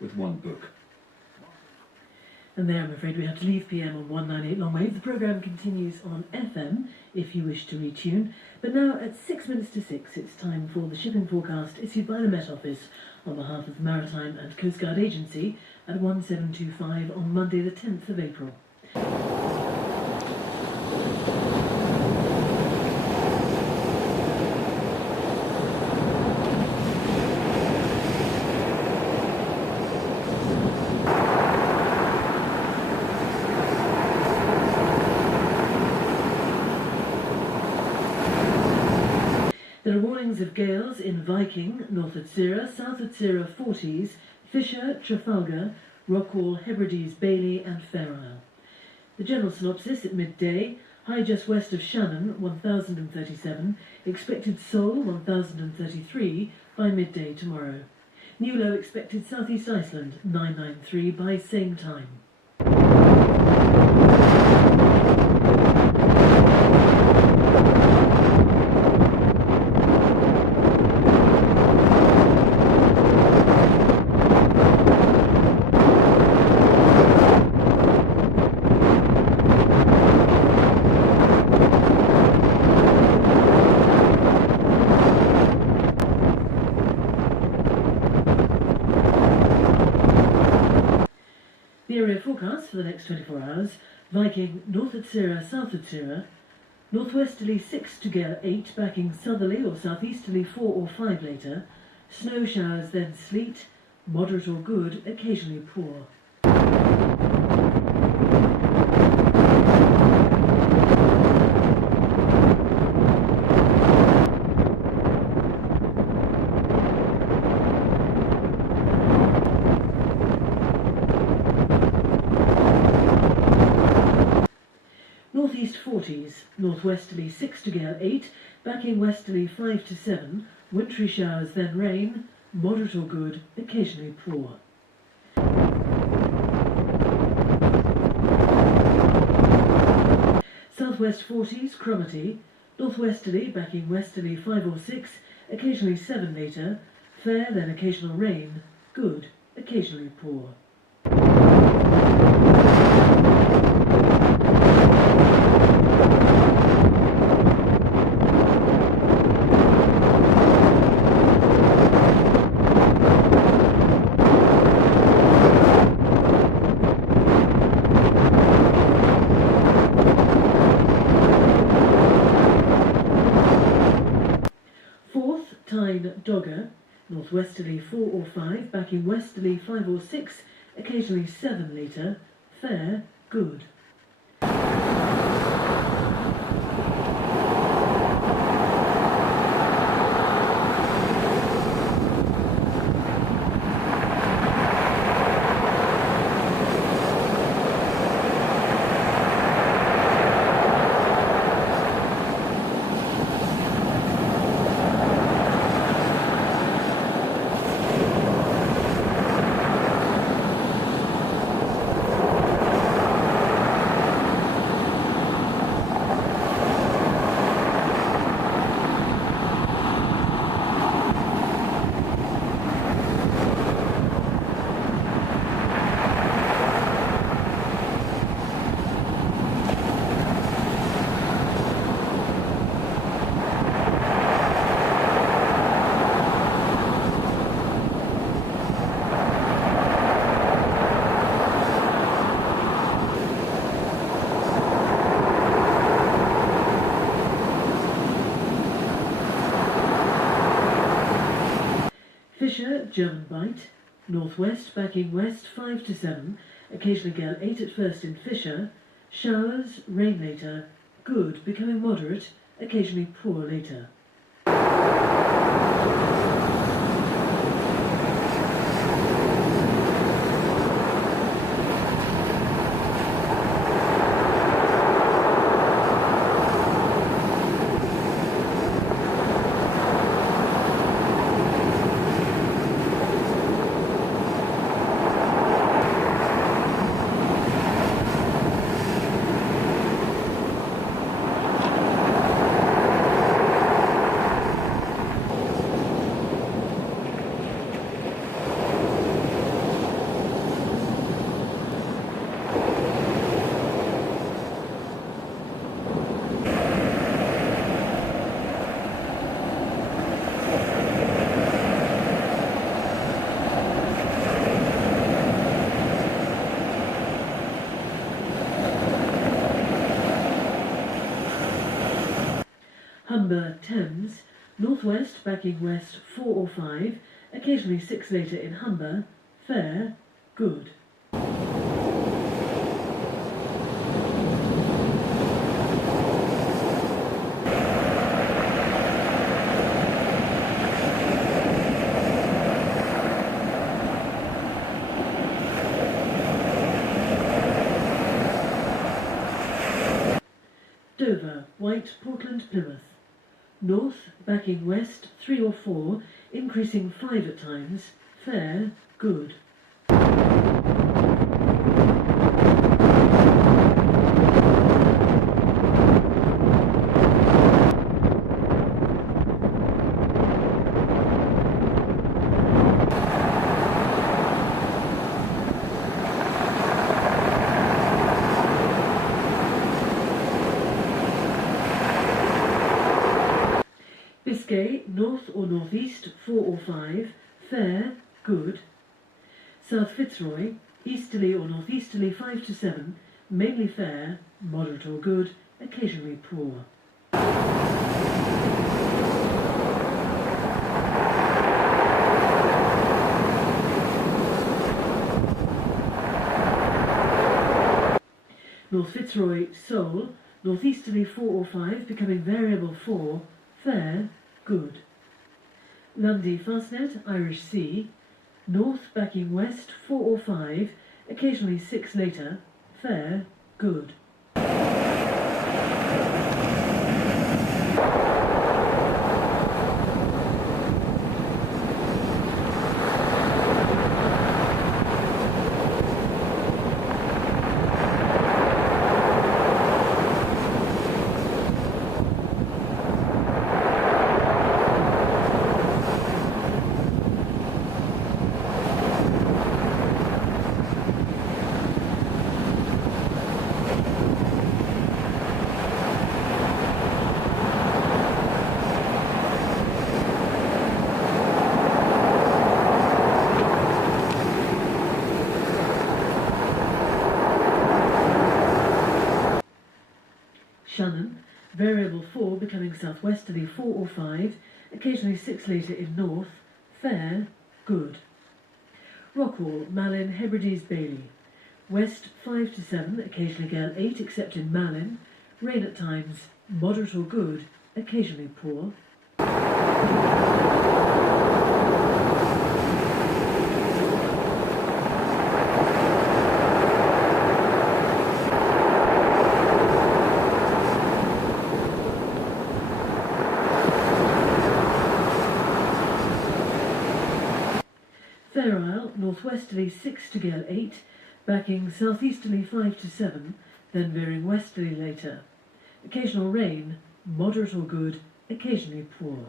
with one book. And there I'm afraid we have to leave PM on 198 Longwave. The programme continues on FM if you wish to retune. But now at 6 minutes to 6 it's time for the shipping forecast issued by the Met Office on behalf of the Maritime and Coast Guard Agency at 1725 on Monday the 10th of April. There are warnings of gales in Viking, North Utsira, South Utsira, Forties, Fisher, Trafalgar, Rockall, Hebrides, Bailey and Fair Isle. The general synopsis at midday: high just west of Shannon, 1037, expected Sol, 1033 by midday tomorrow. New low expected southeast Iceland, 993 by same time. The area forecast for the next 24 hours: Viking, North Utsira, South Utsira, northwesterly 6 to gale 8, backing southerly or southeasterly 4 or 5 later, snow showers then sleet, moderate or good, occasionally poor. Northeast 40s, northwesterly 6 to gale 8, backing westerly 5 to 7, wintry showers then rain, moderate or good, occasionally poor. Southwest 40s, Cromarty, northwesterly backing westerly 5 or 6, occasionally 7 later, fair then occasional rain, good, occasionally poor. Time.Dogger, northwesterly 4 or 5, backing westerly 5 or 6, occasionally 7 later, fair, good. Fisher, German Bight, northwest backing west 5 to 7, occasionally gale 8 at first in Fisher, showers, rain later, good, becoming moderate, occasionally poor later. Humber, Thames, northwest backing west 4 or 5, occasionally 6 later in Humber, fair, good. Dover, white Portland, Plymouth. North, backing west 3 or 4, increasing 5 at times, fair, good. Biscay, north or northeast 4 or 5, fair, good. South Fitzroy, easterly or northeasterly 5 to 7, mainly fair, moderate or good, occasionally poor. North Fitzroy, Seoul, northeasterly 4 or 5, becoming variable 4, fair, good. Lundy Fastnet, Irish Sea, north backing west 4 or 5, occasionally 6 later, fair, good. Shannon, variable 4 becoming southwesterly 4 or 5, occasionally 6 later in north, fair, good. Rockall, Malin, Hebrides, Bailey, west 5 to 7, occasionally gale 8 except in Malin, rain at times, moderate or good, occasionally poor. Fair Isle, northwesterly 6 to gale 8, backing southeasterly 5 to 7, then veering westerly later. Occasional rain, moderate or good, occasionally poor.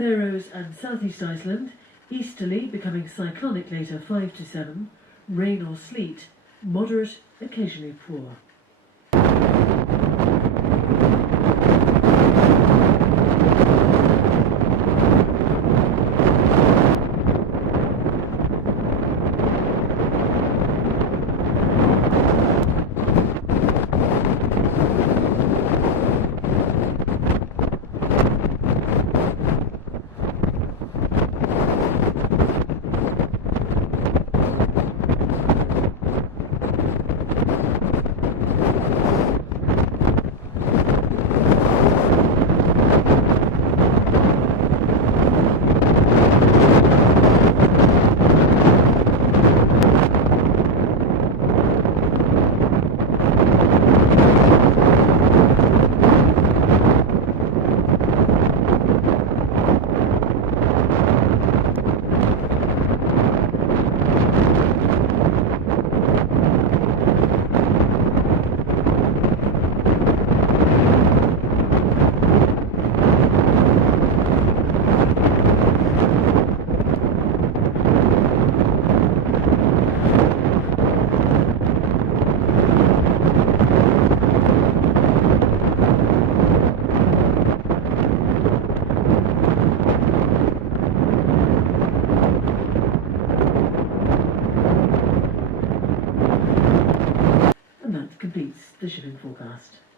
Faroes and southeast Iceland, easterly becoming cyclonic later 5 to 7, rain or sleet, moderate, occasionally poor. the shipping forecast.